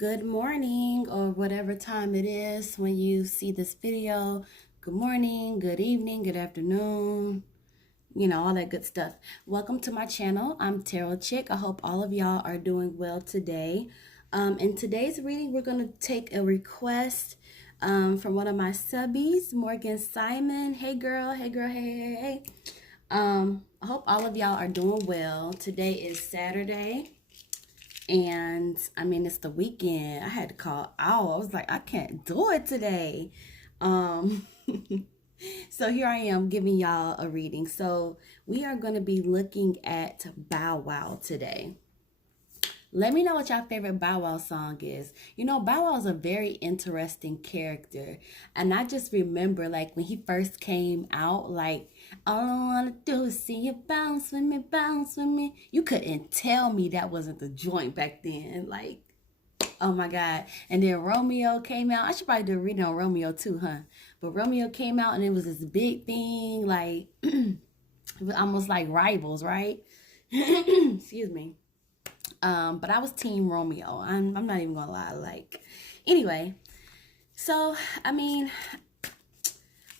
Good morning, or whatever time it is when you see this video. Good morning, good evening, good afternoon, all that good stuff. Welcome to my channel. I'm Imtarotchick. I hope all of y'all are doing well today. In today's reading, we're going to take a request from one of my subbies, Morgan Simon. Hey girl, hey girl, hey. I hope all of y'all are doing well. Today is Saturday. And I mean, it's the weekend. I had to call out. I was like, I can't do it today. Um, so here I am giving y'all a reading. So we are going to be looking at Bow Wow today. Let me know what your favorite Bow Wow song is. Bow Wow is a very interesting character. And I just remember, like, when he first came out, like, all I want to do is see you bounce with me, bounce with me. You couldn't tell me that wasn't the joint back then. Like, oh my God. And then Romeo came out. I should probably do a reading on Romeo too, huh? But Romeo came out and it was this big thing, like, it was almost like rivals, right? Excuse me. But I was Team Romeo. I'm not even gonna lie. Like, anyway, so I mean,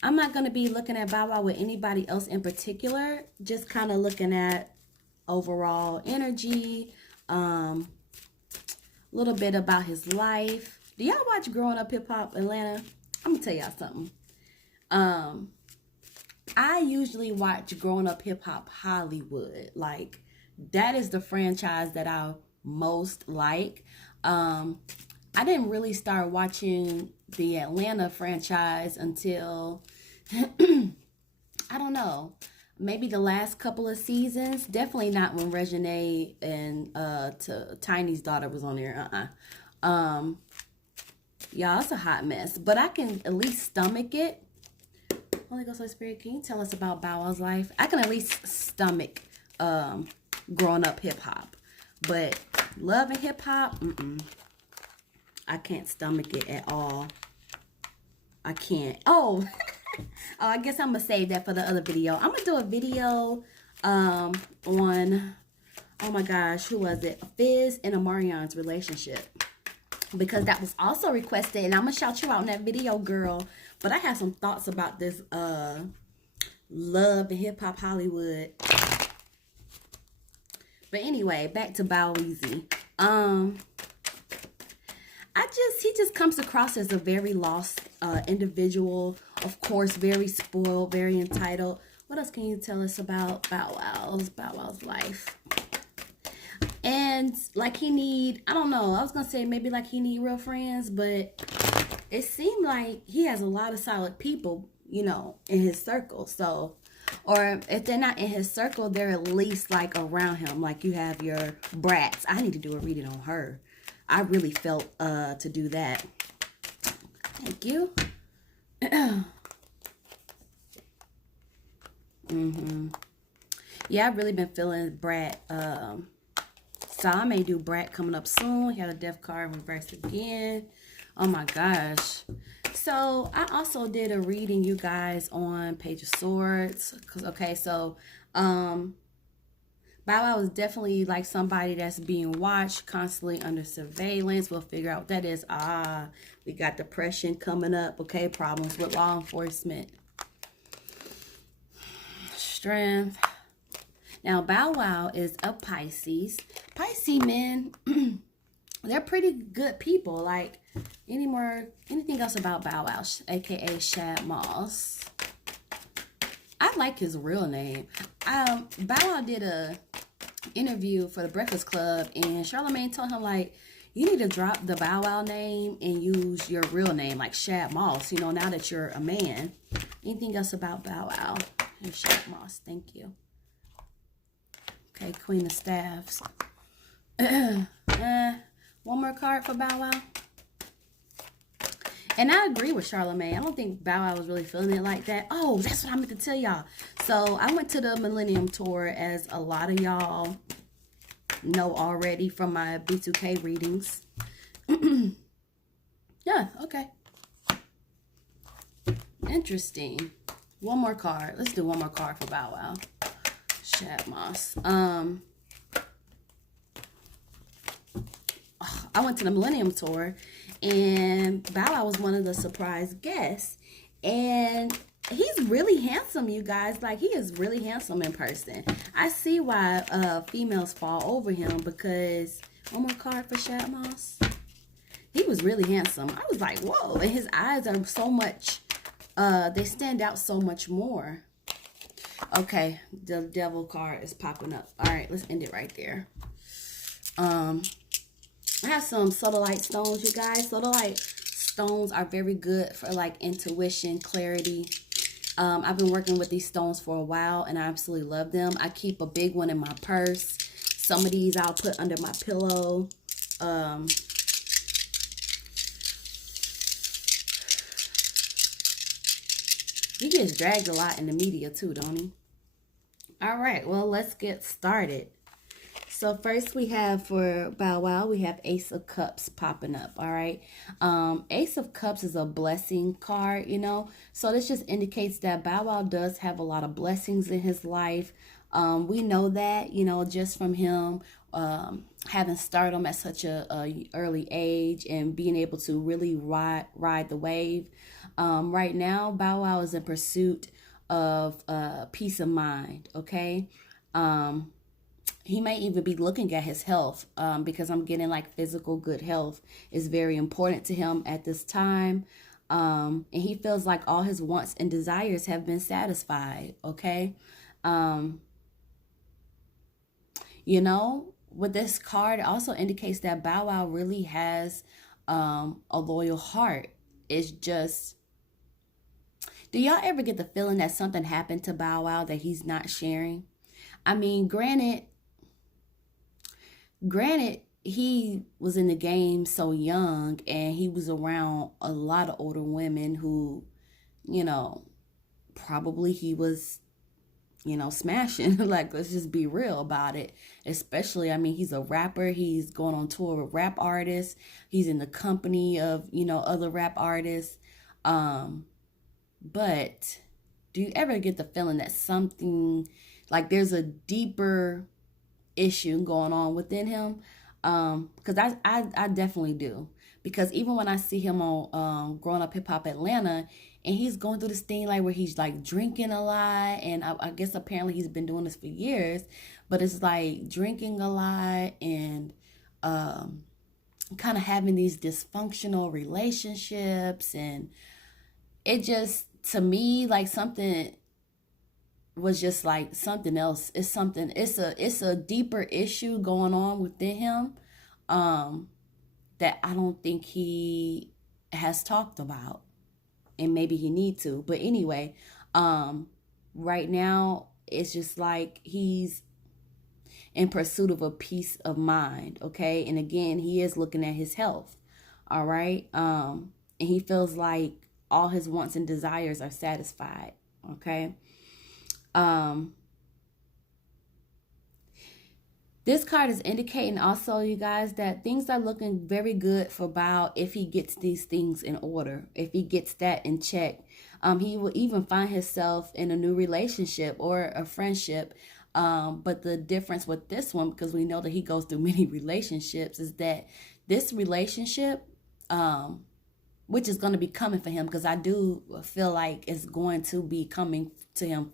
I'm not gonna be looking at Bow Wow with anybody else in particular. Just kind of looking at overall energy, a little bit about his life. Do y'all watch Growing Up Hip Hop Atlanta? I'm gonna tell y'all something. I usually watch Growing Up Hip Hop Hollywood. Like, that is the franchise that I most like. I didn't really start watching the Atlanta franchise until, I don't know, maybe the last couple of seasons. Definitely not when Reginae and Tiny's daughter was on there. Y'all, it's a hot mess. But I can at least stomach it. Holy Ghost, Holy Spirit, can you tell us about Bow Wow's life? I can at least stomach growing up hip hop, but love and hip hop, I can't stomach it at all. I can't. Oh, I guess I'm gonna save that for the other video. I'm gonna do a video on, oh my gosh, who was it? Fizz and Amarion's relationship, because that was also requested, and I'm gonna shout you out in that video, girl. But I have some thoughts about this love and hip hop Hollywood. But anyway, back to Bow Weezy. He just comes across as a very lost individual. Of course, very spoiled, very entitled. What else can you tell us about Bow Wow's life? And like I don't know, I was gonna say maybe like he need real friends, but it seemed like he has a lot of solid people, in his circle. So, or if they're not in his circle, they're at least like around him. Like you have your brats. I need to do a reading on her. I really felt to do that. Thank you. Yeah, I've really been feeling brat. So I may do brat coming up soon. He had a death card reversed again. Oh my gosh. So I also did a reading, you guys, on Page of Swords. Okay, so Bow Wow is definitely like somebody that's being watched, constantly under surveillance. We'll figure out what that is. We got depression coming up. Okay, problems with law enforcement. Strength. Now, Bow Wow is a Pisces. Pisces men, they're pretty good people. Like, anything else about Bow Wow, aka Shad Moss? I like his real name. Bow Wow did a interview for the Breakfast Club, and Charlamagne told him, like, you need to drop the Bow Wow name and use your real name, like Shad Moss, now that you're a man. Anything else about Bow Wow? And Shad Moss, thank you. Okay, Queen of Staffs. One more card for Bow Wow. And I agree with Charlamagne. I don't think Bow Wow was really feeling it like that. Oh, that's what I meant to tell y'all. So I went to the Millennium Tour, as a lot of y'all know already from my B2K readings. Yeah, okay. Interesting. One more card. Let's do one more card for Bow Wow. Shad Moss. I went to the Millennium Tour, and Bow Wow was one of the surprise guests. And he's really handsome, you guys. Like, he is really handsome in person. I see why females fall over him, because one more card for Shad Moss. He was really handsome. I was like, whoa. And his eyes are so much, they stand out so much more. Okay, the devil card is popping up. All right, let's end it right there. I have some sodalite stones, you guys. Sodalite stones are very good for like intuition, clarity. I've been working with these stones for a while, and I absolutely love them. I keep a big one in my purse. Some of these I'll put under my pillow. He gets dragged a lot in the media too, don't he? All right, well, let's get started. So first we have for Bow Wow, we have Ace of Cups popping up, all right? Ace of Cups is a blessing card, you know? So this just indicates that Bow Wow does have a lot of blessings in his life. We know that, you know, just from him having stardom at such a early age and being able to really ride the wave. Right now, Bow Wow is in pursuit of peace of mind, okay? He may even be looking at his health because I'm getting like physical good health is very important to him at this time. And he feels like all his wants and desires have been satisfied, okay? You know, with this card, it also indicates that Bow Wow really has a loyal heart. It's just, do y'all ever get the feeling that something happened to Bow Wow that he's not sharing? I mean, granted, he was in the game so young, and he was around a lot of older women who, you know, probably he was, you know, smashing. Like, let's just be real about it. Especially, I mean, he's a rapper. He's going on tour with rap artists. He's in the company of, you know, other rap artists. But do you ever get the feeling that something, like there's a deeper issue going on within him? Because I definitely do. Because even when I see him on Growing Up Hip Hop Atlanta, and he's going through this thing like where he's like drinking a lot, and I guess apparently he's been doing this for years, but it's like drinking a lot and kind of having these dysfunctional relationships, and it just, to me, like something was just like something else. It's something, it's a deeper issue going on within him that I don't think he has talked about, and maybe he need to. But anyway, right now it's just like he's in pursuit of a peace of mind, okay? And again, he is looking at his health, all right? And he feels like all his wants and desires are satisfied, okay? This card is indicating also, you guys, that things are looking very good for Bao if he gets these things in order, if he gets that in check. He will even find himself in a new relationship or a friendship. But the difference with this one, because we know that he goes through many relationships, is that this relationship, which is going to be coming for him, because I do feel like it's going to be coming to him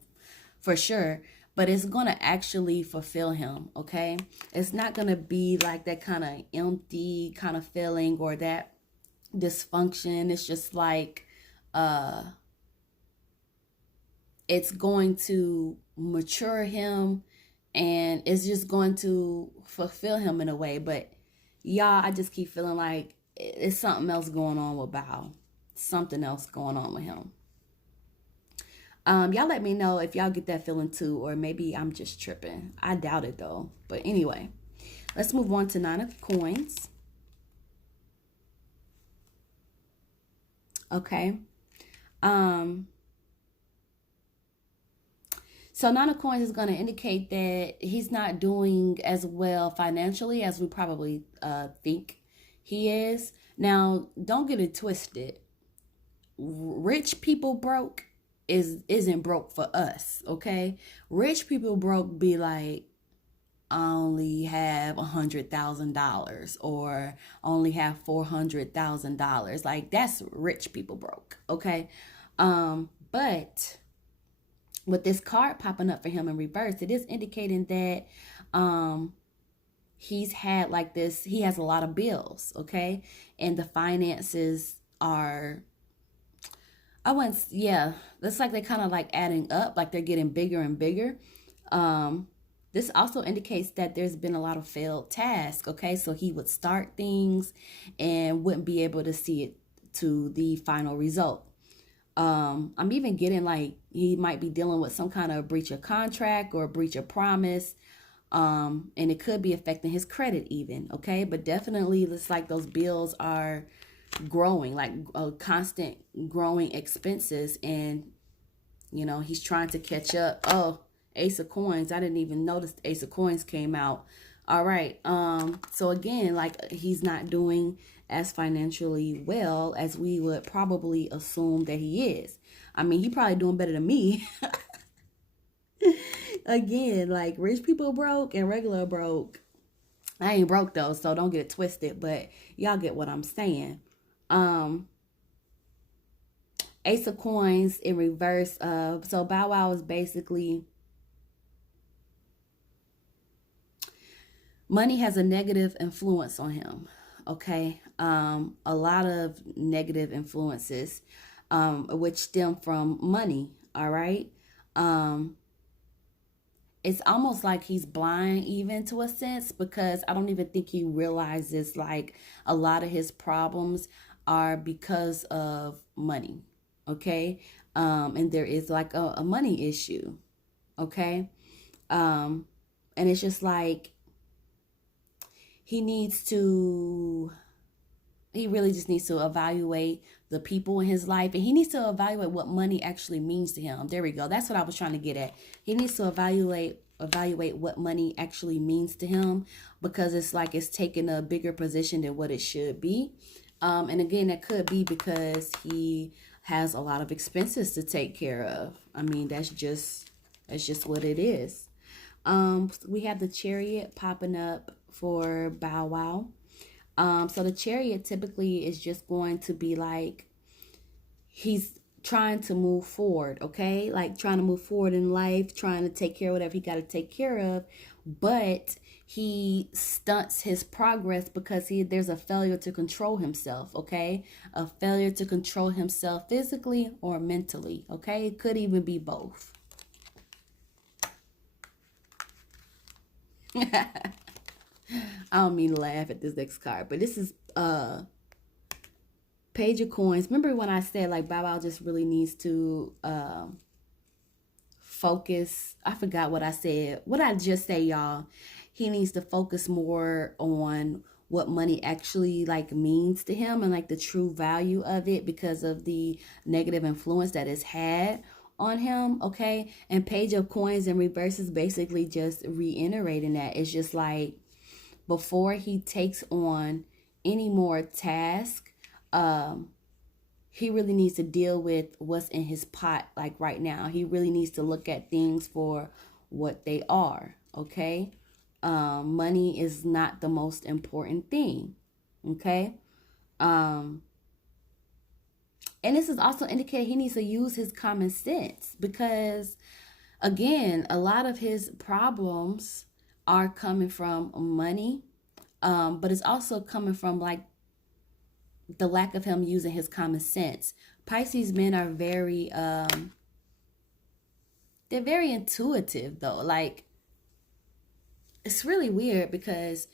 for sure, but it's going to actually fulfill him, okay? It's not going to be like that kind of empty kind of feeling or that dysfunction. It's just like it's going to mature him, and it's just going to fulfill him in a way. But y'all, I just keep feeling like it's something else going on with Bao. Something else going on with him. Y'all let me know if y'all get that feeling too, or maybe I'm just tripping. I doubt it though. But anyway, let's move on to Nine of Coins. Okay. So Nine of Coins is going to indicate that he's not doing as well financially as we probably think he is. Now, don't get it twisted. Rich people broke isn't broke for us, okay? Rich people broke be like, only have $100,000 or only have $400,000. Like, that's rich people broke, okay? But with this card popping up for him in reverse, it is indicating that he's had like this, he has a lot of bills, okay? And the finances are, I wouldn't, yeah, it's like they're kind of like adding up, like they're getting bigger and bigger. This also indicates that there's been a lot of failed tasks, okay? So he would start things and wouldn't be able to see it to the final result. I'm even getting like he might be dealing with some kind of breach of contract or breach of promise. And it could be affecting his credit even, okay? But definitely it's like those bills are growing, like constant growing expenses, and he's trying to catch up. Oh, Ace of Coins. I didn't even notice the Ace of Coins came out. All right. So again, like he's not doing as financially well as we would probably assume that he is. I mean, he probably doing better than me. Again, like rich people broke and regular broke. I ain't broke though, so don't get it twisted, but y'all get what I'm saying. Ace of Coins in reverse of, so Bow Wow is basically, money has a negative influence on him, okay? A lot of negative influences, which stem from money, all right? It's almost like he's blind even to a sense, because I don't even think he realizes like a lot of his problems are because of money, okay? And there is like a money issue, okay? And it's just like he really just needs to evaluate the people in his life, and he needs to evaluate what money actually means to him. There we go. That's what I was trying to get at. He needs to evaluate what money actually means to him, because it's like it's taking a bigger position than what it should be. And again, that could be because he has a lot of expenses to take care of. I mean, that's just what it is. We have the Chariot popping up for Bow Wow. So the Chariot typically is just going to be like he's trying to move forward, okay? Like trying to move forward in life, trying to take care of whatever he got to take care of, but he stunts his progress because there's a failure to control himself, okay? A failure to control himself physically or mentally, okay? It could even be both. I don't mean to laugh at this next card, but this is Page of Coins. Remember when I said like Bow Wow just really needs to focus? I forgot what I said. What I just say, y'all? He needs to focus more on what money actually like means to him and like the true value of it, because of the negative influence that it's had on him, okay? And Page of Coins in reverse is basically just reiterating that. It's just like before he takes on any more task, he really needs to deal with what's in his pot like right now. He really needs to look at things for what they are, okay? Money is not the most important thing, okay? And this is also indicating he needs to use his common sense, because again, a lot of his problems are coming from money, but it's also coming from like the lack of him using his common sense. Pisces men are very they're very intuitive though. Like it's really weird, because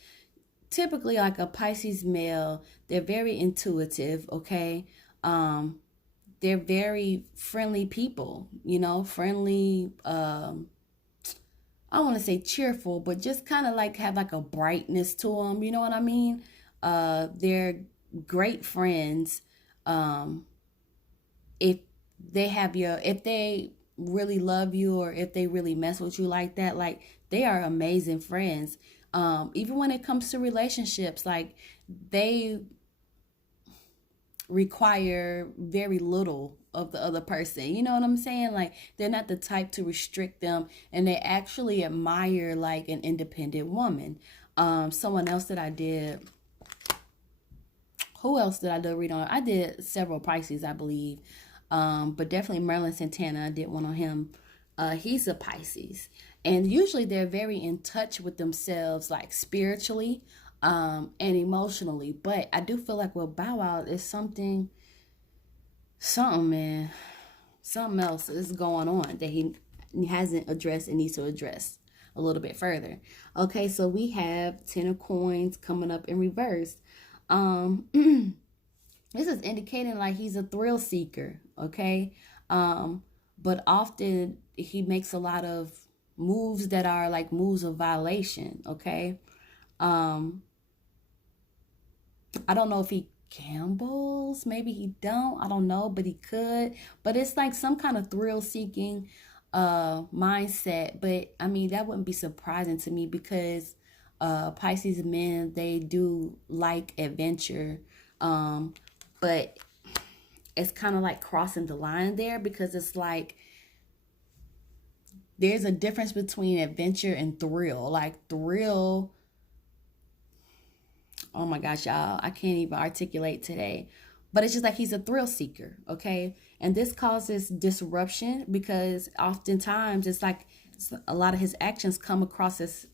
typically like a Pisces male, they're very intuitive, okay? They're very friendly people, friendly, I don't want to say cheerful, but just kind of like have like a brightness to them, you know what I mean? They're great friends. If if they really love you, or if they really mess with you like that, like they are amazing friends. Even when it comes to relationships, like they require very little of the other person. You know what I'm saying? Like, they're not the type to restrict them, and they actually admire like an independent woman. Someone else that I did, who else did I do read on? I did several Pisces, I believe. But definitely Merlin Santana, I did one on him. He's a Pisces. And usually they're very in touch with themselves, like spiritually, and emotionally. But I do feel like with Bow Wow, is something, man. Something else is going on that he hasn't addressed and needs to address a little bit further. Okay, so we have 10 of coins coming up in reverse. This is indicating like he's a thrill seeker, okay? But often he makes a lot of moves that are like moves of violation, okay? I don't know if he gambles, maybe he don't, I don't know, but he could. But it's like some kind of thrill seeking mindset. But I mean, that wouldn't be surprising to me because Pisces men, they do like adventure. But it's kind of like crossing the line there, because it's like there's a difference between adventure and thrill. Like thrill, oh my gosh, y'all, I can't even articulate today. But it's just like he's a thrill seeker, okay? And this causes disruption because oftentimes it's like a lot of his actions come across as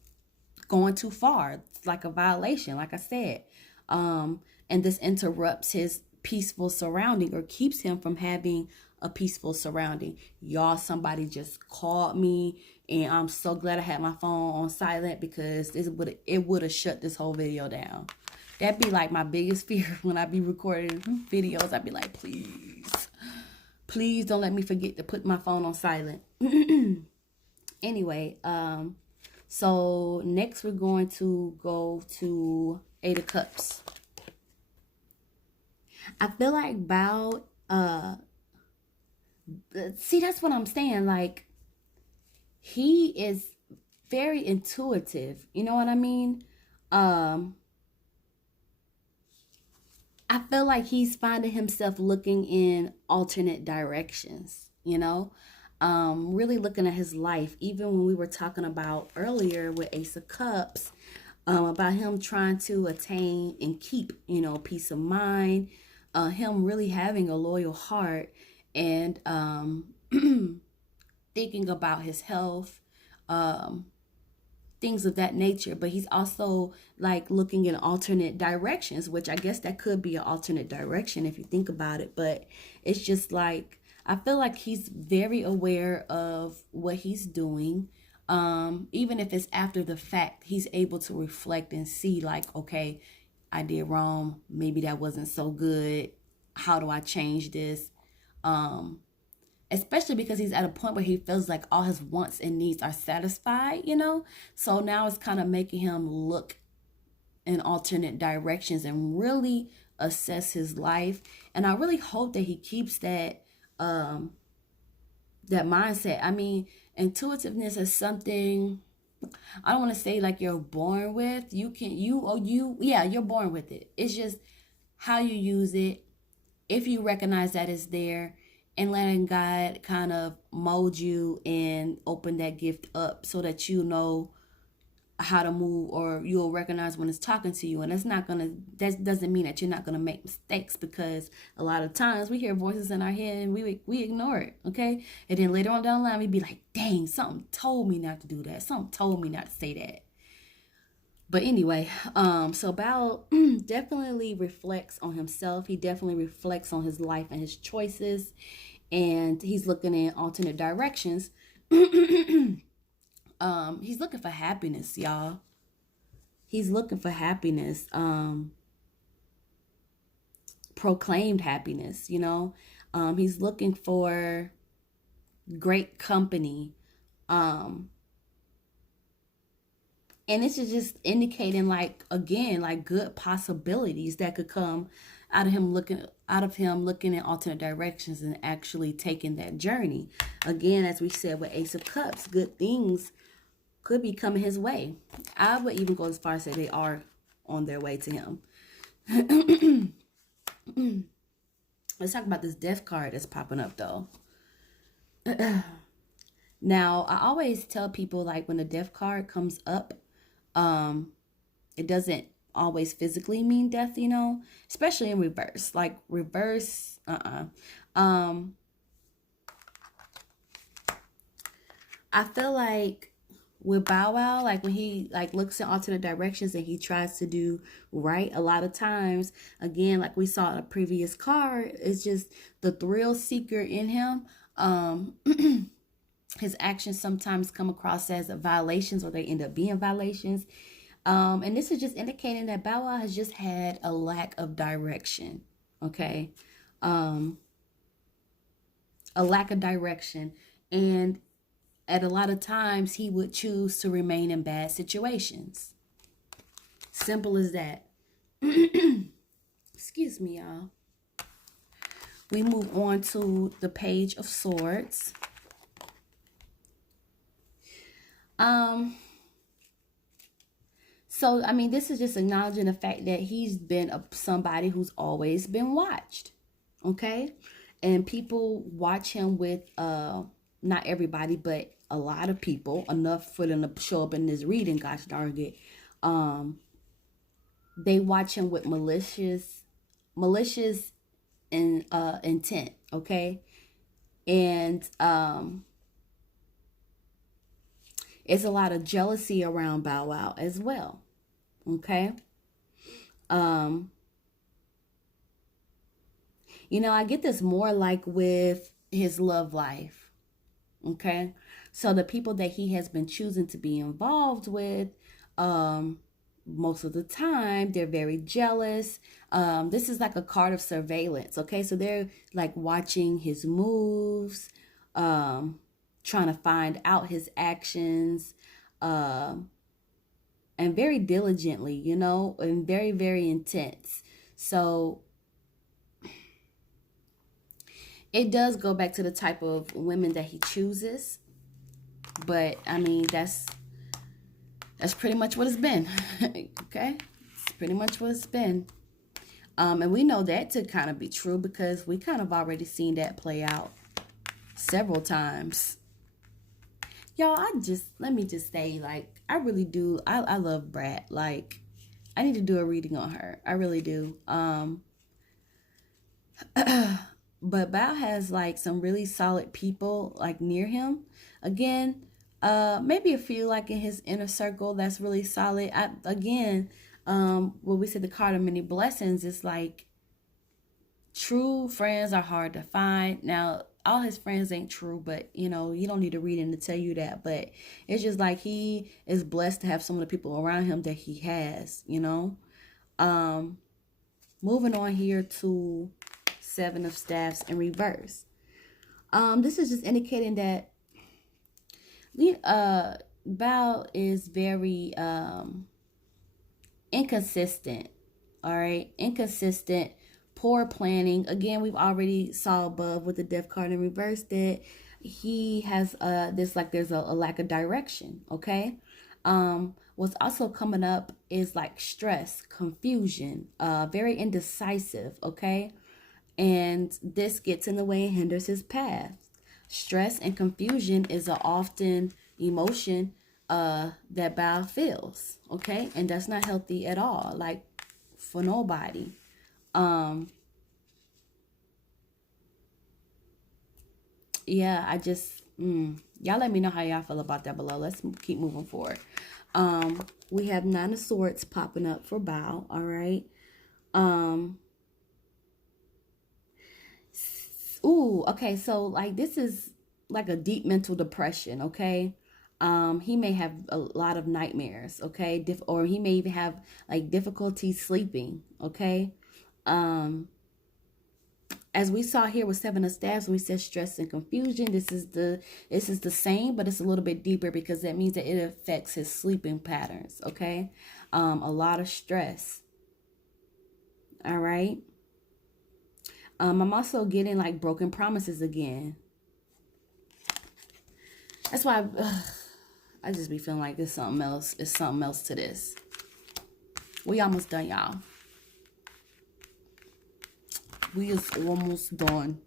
going too far. It's like a violation, like I said. And this interrupts his peaceful surrounding, or keeps him from having a peaceful surrounding. Y'all, somebody just called me, and I'm so glad I had my phone on silent, because it would have shut this whole video down. That'd be like my biggest fear when I be recording videos. I'd be like, please don't let me forget to put my phone on silent. Anyway, so next we're going to go to 8 of Cups. I feel like Bao, see, that's what I'm saying. Like, he is very intuitive. You know what I mean? I feel like he's finding himself looking in alternate directions, you know? Really looking at his life. Even when we were talking about earlier with Ace of Cups, about him trying to attain and keep, peace of mind, him really having a loyal heart, and thinking about his health, things of that nature. But he's also like looking in alternate directions, which I guess that could be an alternate direction if you think about it. But it's just like, I feel like he's very aware of what he's doing. Even if it's after the fact, he's able to reflect and see like, okay, I did wrong. Maybe that wasn't so good. How do I change this? Especially because he's at a point where he feels like all his wants and needs are satisfied, So now it's kind of making him look in alternate directions and really assess his life. And I really hope that he keeps that mindset. I mean, intuitiveness is something, I don't want to say like you're born with. You're born with it. It's just how you use it. If you recognize that it's there, and letting God kind of mold you and open that gift up so that you know how to move, or you'll recognize when it's talking to you. And that doesn't mean that you're not gonna make mistakes, because a lot of times we hear voices in our head and we ignore it, okay? And then later on down the line, we be like, dang, something told me not to do that. Something told me not to say that. But anyway, so Bao definitely reflects on himself. He definitely reflects on his life and his choices. And he's looking in alternate directions. He's looking for happiness, y'all. He's looking for happiness. Proclaimed happiness, He's looking for great company. And this is just indicating, like, again, like good possibilities that could come out of him looking in alternate directions and actually taking that journey. Again, as we said with Ace of Cups, good things could be coming his way. I would even go as far as say they are on their way to him. Let's talk about this death card that's popping up though. Now, I always tell people like when the death card comes up, um, it doesn't always physically mean death, you know, especially in reverse. Like reverse, Um, I feel like with Bow Wow, like when he like looks in alternate directions and he tries to do right, a lot of times, again, like we saw in a previous card, it's just the thrill seeker in him. Um, his actions sometimes come across as violations or they end up being violations. And this is just indicating that Bow Wow has just had a lack of direction. Okay. Um, a lack of direction. And at a lot of times, he would choose to remain in bad situations. Simple as that. Excuse me, y'all. We move on to the Page of Swords. So, I mean, this is just acknowledging the fact that he's been somebody who's always been watched. Okay? And people watch him with, not everybody, but a lot of people, enough for them to show up in this reading, gosh darn it. They watch him with malicious intent, okay? And it's a lot of jealousy around Bow Wow as well. Okay. You know, I get this more like with his love life. Okay. So the people that he has been choosing to be involved with, most of the time, they're very jealous. This is like a card of surveillance. Okay. So they're like watching his moves, trying to find out his actions, and very diligently, you know, and very, very intense. So it does go back to the type of women that he chooses. But I mean, that's pretty much what it's been. Okay? It's pretty much what it's been. And we know that to kind of be true because we kind of already seen that play out several times. Y'all, let me just say, like, I really do. I love Brat. Like, I need to do a reading on her. I really do. But Bao has like some really solid people like near him. Again, maybe a few like in his inner circle that's really solid. When we said the card of many blessings, it's like true friends are hard to find. Now, all his friends ain't true, but you know, you don't need a reading to tell you that. But it's just like he is blessed to have some of the people around him that he has, you know. Moving on here to Seven of Staffs in reverse. This is just indicating that Bao is very inconsistent. All right, inconsistent, poor planning. Again, we've already saw above with the Death card in reverse that he has there's a lack of direction. Okay. What's also coming up is like stress, confusion, very indecisive. Okay. And this gets in the way and hinders his path. Stress and confusion is an often emotion that Bao feels, okay? And that's not healthy at all, like for nobody. Yeah, y'all let me know how y'all feel about that below. Let's keep moving forward. We have Nine of Swords popping up for Bao, all right? Ooh, okay, so like this is like a deep mental depression, okay? He may have a lot of nightmares, okay? Or he may even have like difficulty sleeping, okay? As we saw here with Seven of Staffs, when we said stress and confusion, this is the same, but it's a little bit deeper because that means that it affects his sleeping patterns, okay? A lot of stress. All right. I'm also getting like broken promises again. That's why I just be feeling like there's something else. It's something else to this. We almost done, y'all. We is almost done.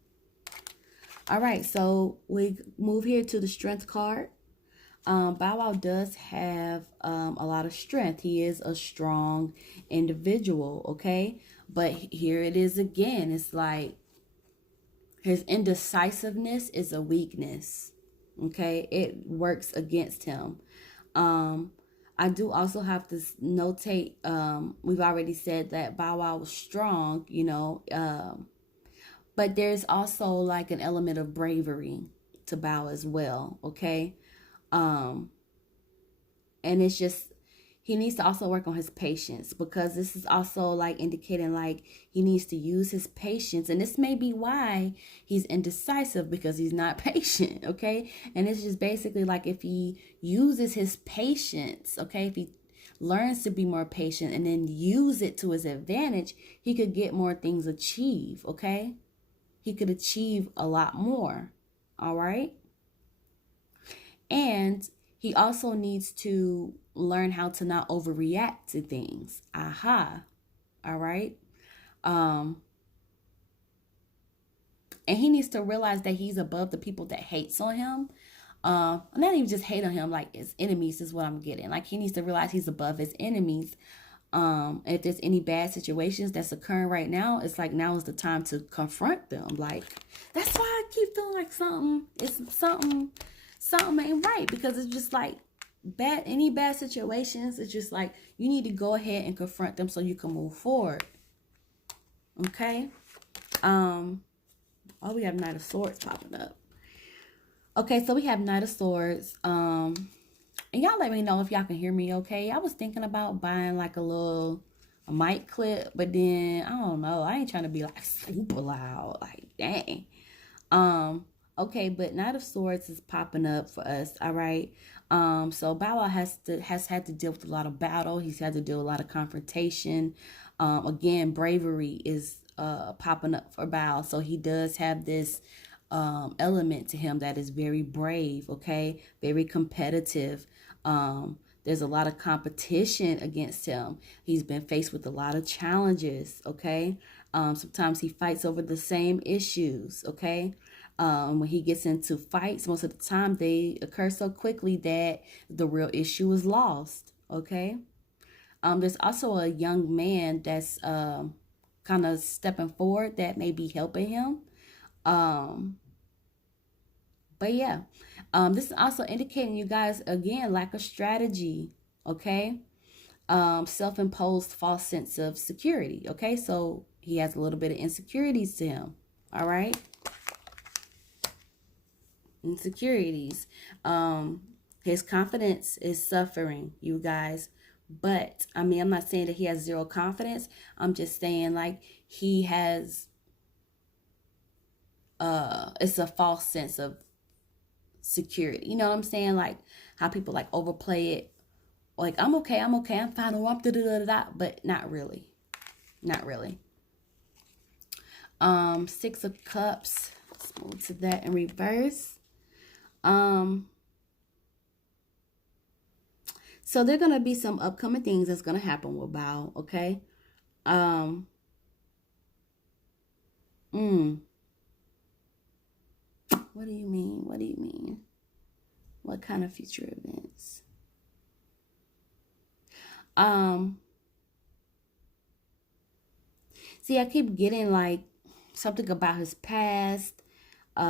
All right, so we move here to the strength card. Bow Wow does have a lot of strength. He is a strong individual, okay? But here it is again. It's like his indecisiveness is a weakness, okay? It works against him. I do also have to notate, we've already said that Bow Wow was strong, you know, but there's also like an element of bravery to Bow as well, okay? And it's just, he needs to also work on his patience, because this is also like indicating like he needs to use his patience. And this may be why he's indecisive, because he's not patient, okay? And it's just basically like if he uses his patience, okay, if he learns to be more patient and then use it to his advantage, he could get more things achieved, okay? He could achieve a lot more, all right? And he also needs to learn how to not overreact to things. Aha. All right. And he needs to realize that he's above the people that hates on him. Not even just hate on him, like his enemies is what I'm getting. Like he needs to realize he's above his enemies. If there's any bad situations that's occurring right now, it's like now is the time to confront them. Like that's why I keep feeling like something ain't right, because it's just like any bad situations, it's just like you need to go ahead and confront them so you can move forward. Okay. Oh, we have Knight of Swords popping up. Okay, so we have Knight of Swords. And y'all let me know if y'all can hear me okay. I was thinking about buying like a mic clip, but then I don't know. I ain't trying to be like super loud. Like, dang. Okay, but Knight of Swords is popping up for us, all right? So Bow Wow has had to deal with a lot of battle. He's had to deal with a lot of confrontation. Again, bravery is popping up for Bow. So he does have this element to him that is very brave, okay? Very competitive. There's a lot of competition against him. He's been faced with a lot of challenges, okay? Sometimes he fights over the same issues, okay? When he gets into fights, most of the time they occur so quickly that the real issue is lost, okay? There's also a young man that's kind of stepping forward that may be helping him. But yeah, this is also indicating, you guys, again, lack of strategy, okay? Self-imposed false sense of security, okay? So he has a little bit of insecurities to him, all right? Insecurities. His confidence is suffering, you guys. But I mean, I'm not saying that he has zero confidence. I'm just saying like he has it's a false sense of security. You know what I'm saying? Like how people like overplay it. Like I'm okay, I'm fine, I'm da-da-da-da-da, but not really. Not really. Six of Cups. Let's move to that in reverse. So there are going to be some upcoming things that's going to happen with Bow, okay? What do you mean? What do you mean? What kind of future events? See, I keep getting like something about his past. We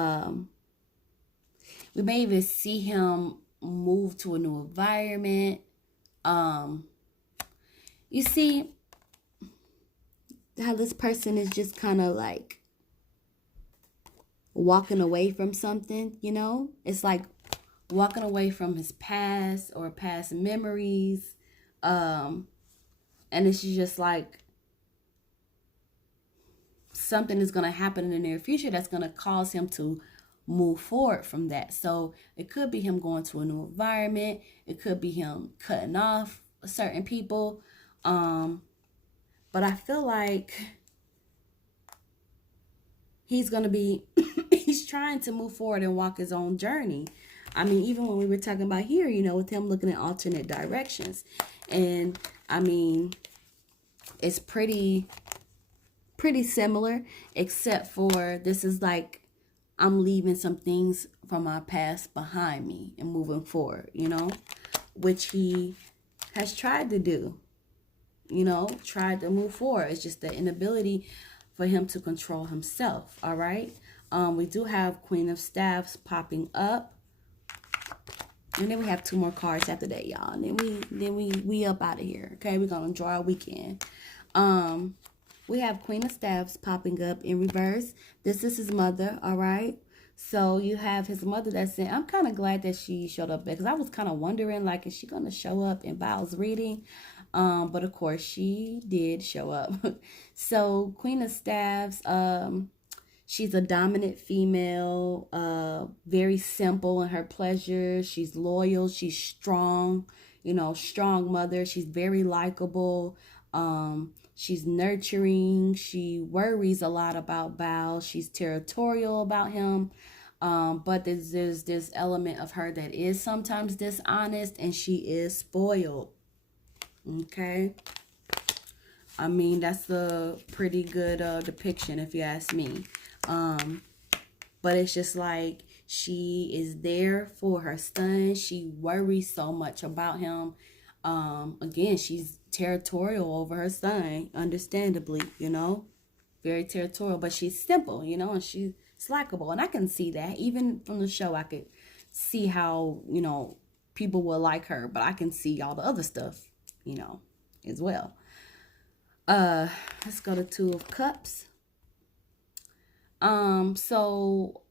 may even see him move to a new environment. You see how this person is just kind of like walking away from something, you know? It's like walking away from his past or past memories. And it's just like something is going to happen in the near future that's going to cause him to move forward from that. So it could be him going to a new environment. It could be him cutting off certain people. But I feel like he's going to be, he's trying to move forward and walk his own journey. I mean, even when we were talking about here, you know, with him looking at alternate directions. And I mean, it's pretty pretty similar, except for this is like I'm leaving some things from my past behind me and moving forward, which he has tried to do, tried to move forward. It's just the inability for him to control himself. All right. We do have Queen of Staffs popping up. And then we have 2 more cards after that, y'all. And then we up out of here. Okay, we're gonna enjoy our weekend. We have Queen of Staffs popping up in reverse. This is his mother, all right? So you have his mother that's saying, I'm kind of glad that she showed up because I was kind of wondering, like, is she going to show up in Bow's reading? But of course, she did show up. So Queen of Staffs, she's a dominant female, very simple in her pleasures. She's loyal. She's strong, strong mother. She's very likable. She's nurturing. She worries a lot about Bao. She's territorial about him. But there's this element of her that is sometimes dishonest, and she is spoiled. Okay. I mean, that's a pretty good depiction if you ask me. But it's just like she is there for her son. She worries so much about him. Again, she's territorial over her son, understandably, very territorial, but she's simple, and she's likable. And I can see that even from the show. I could see how, people will like her, but I can see all the other stuff, as well. Let's go to 2 of Cups. So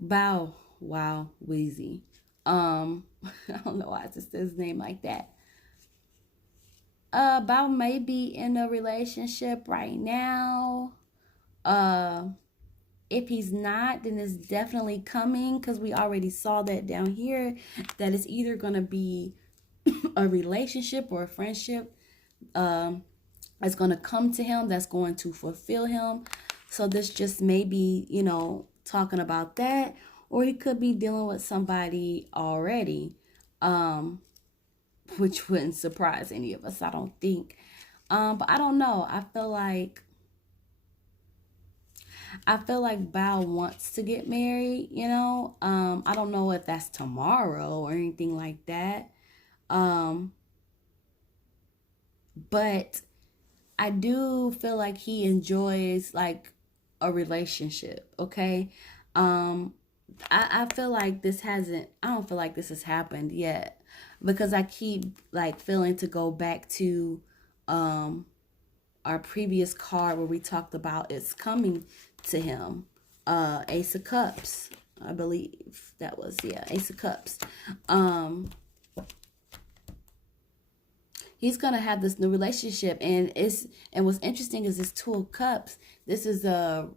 Bao, wow, Wheezy. I don't know why I just said his name like that. Bao may be in a relationship right now. If he's not, then it's definitely coming, because we already saw that down here, that it's either going to be a relationship or a friendship that's going to come to him, that's going to fulfill him. So this just may be, talking about that, or he could be dealing with somebody already, which wouldn't surprise any of us, I don't think. But I don't know. I feel like Bao wants to get married, I don't know if that's tomorrow or anything like that. But I do feel like he enjoys like a relationship, okay? I feel like I don't feel like this has happened yet, because I keep like feeling to go back to our previous card where we talked about it's coming to him. Ace of Cups, I believe that was, Ace of Cups. He's gonna have this new relationship, and what's interesting is this 2 of Cups. This is a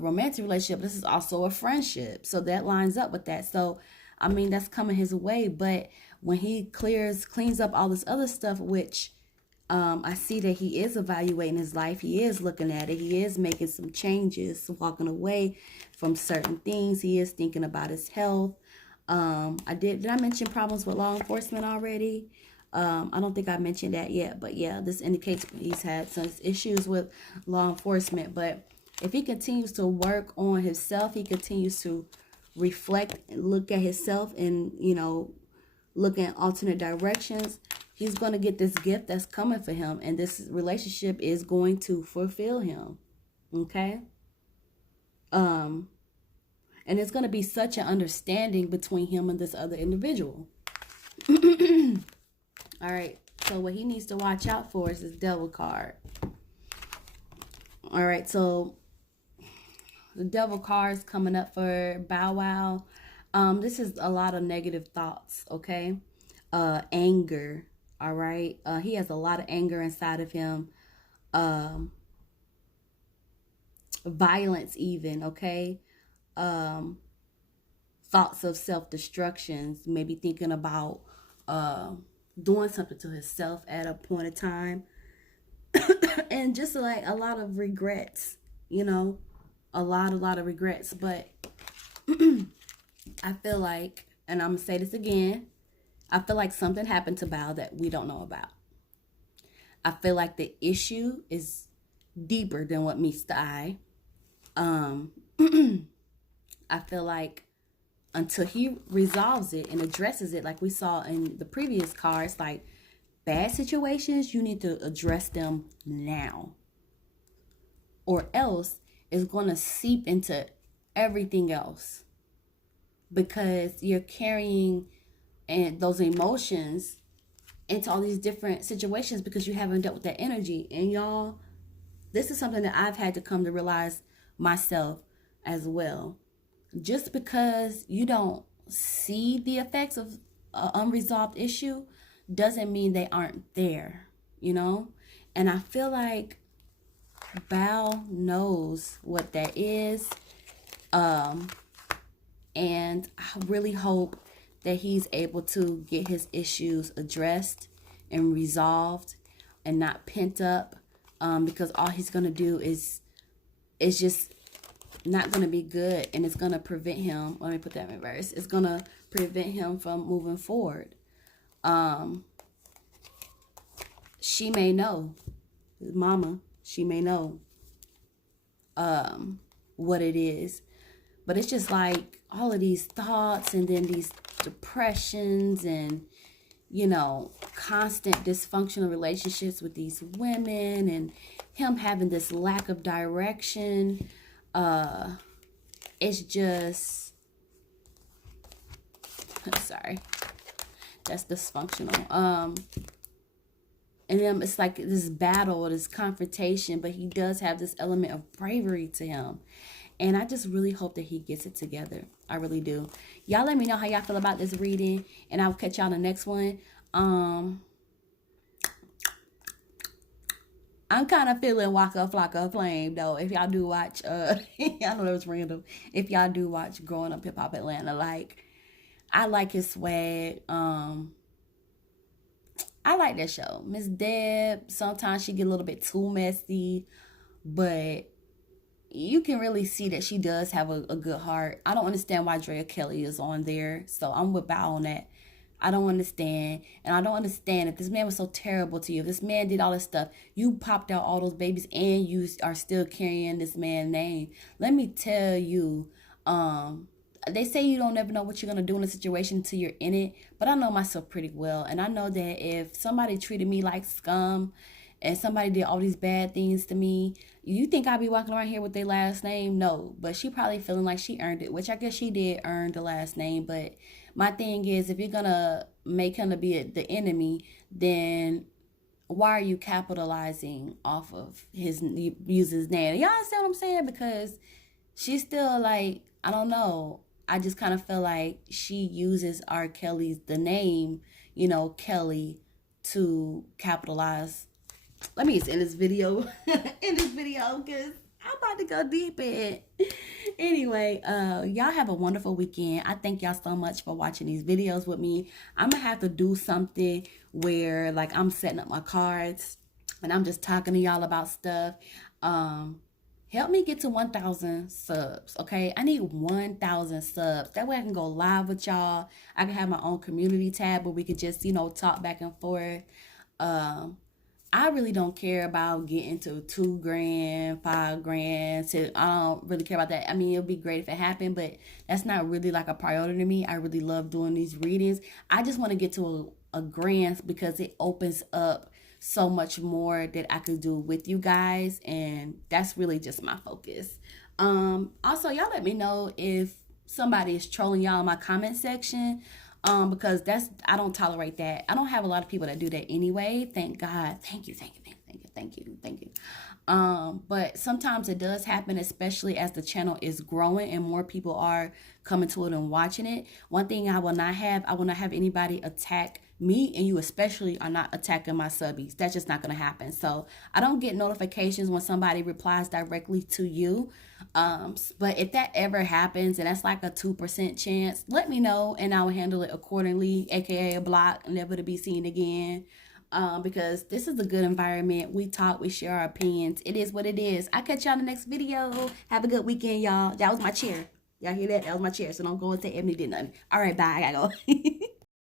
romantic relationship. This is also a friendship, so that lines up with that. So, I mean, that's coming his way. But when he cleans up all this other stuff, which I see that he is evaluating his life. He is looking at it. He is making some changes, walking away from certain things. He is thinking about his health. Did I mention problems with law enforcement already? I don't think I mentioned that yet, but yeah, this indicates he's had some issues with law enforcement. But if he continues to work on himself, he continues to reflect and look at himself and, look at alternate directions, he's going to get this gift that's coming for him, and this relationship is going to fulfill him. Okay? And it's going to be such an understanding between him and this other individual. All right, so what he needs to watch out for is this Devil card. All right, so the Devil card is coming up for Bow Wow. This is a lot of negative thoughts, okay? Anger, all right? He has a lot of anger inside of him. Violence even, okay? Thoughts of self-destructions, maybe thinking about doing something to himself at a point in time. And just like a lot of regrets, a lot of regrets. But I feel like, and I'm gonna say this again, I feel like something happened to Bao that we don't know about. I feel like the issue is deeper than what meets the eye. Um, I feel like until he resolves it and addresses it, like we saw in the previous cards, like bad situations, you need to address them now, or else it's going to seep into everything else, because you're carrying and those emotions into all these different situations because you haven't dealt with that energy. And y'all, this is something that I've had to come to realize myself as well. Just because you don't see the effects of an unresolved issue doesn't mean they aren't there, you know? And I feel like Bao knows what that is. And I really hope that he's able to get his issues addressed and resolved and not pent up, because all he's going to do is just not going to be good, and it's going to prevent him. Let me put that in reverse. It's going to prevent him from moving forward. She may know, mama, she may know what it is, but it's just like all of these thoughts and then these depressions and, you know, constant dysfunctional relationships with these women and him having this lack of direction. It's just, sorry, that's dysfunctional. And then it's like this battle, this confrontation, but he does have this element of bravery to him. And I just really hope that he gets it together. I really do. Y'all let me know how y'all feel about this reading, and I'll catch y'all in the next one. I'm kind of feeling Waka Flocka Flame, though. If y'all do watch, I know that was random. If y'all do watch Growing Up Hip Hop Atlanta, like, I like his swag. I like that show. Miss Deb, sometimes she get a little bit too messy, but you can really see that she does have a good heart. I don't understand why Drea Kelly is on there, so I'm with Bow on that. I don't understand, and I don't understand if this man was so terrible to you. If this man did all this stuff, you popped out all those babies, and you are still carrying this man's name. Let me tell you, they say you don't ever know what you're going to do in a situation until you're in it, but I know myself pretty well, and I know that if somebody treated me like scum and somebody did all these bad things to me, you think I'd be walking around here with their last name? No, but she probably feeling like she earned it, which I guess she did earn the last name. But my thing is, if you're going to make him to be the enemy, then why are you capitalizing off of his using his name? Y'all understand what I'm saying? Because she's still like, I don't know. I just kind of feel like she uses R. Kelly's, the name, you know, Kelly, to capitalize. Let me just end this video, because I'm about to go deep in it. Anyway, y'all have a wonderful weekend. I thank y'all so much for watching these videos with me. I'm going to have to do something where, like, I'm setting up my cards and I'm just talking to y'all about stuff. Help me get to 1,000 subs, okay? I need 1,000 subs. That way I can go live with y'all. I can have my own community tab where we could just, you know, talk back and forth. I really don't care about getting to $2,000, $5,000. I don't really care about that. I mean, it would be great if it happened, but that's not really like a priority to me. I really love doing these readings. I just want to get to a grand because it opens up so much more that I could do with you guys, and that's really just my focus. Also, y'all let me know if somebody is trolling y'all in my comment section, because I don't tolerate that. I don't have a lot of people that do that anyway, thank God. Thank you. But sometimes it does happen, especially as the channel is growing and more people are coming to it and watching it. One thing I will not have anybody attack me, and you especially are not attacking my subbies. That's just not going to happen. So I don't get notifications when somebody replies directly to you. But if that ever happens, and that's like a 2% chance, let me know and I will handle it accordingly, aka a block, never to be seen again. Because this is a good environment. We talk, we share our opinions. It is what it is. I'll catch y'all in the next video. Have a good weekend, y'all. That was my chair. Y'all hear that? That was my chair. So don't go and say Ebony did nothing. All right, bye. I gotta go.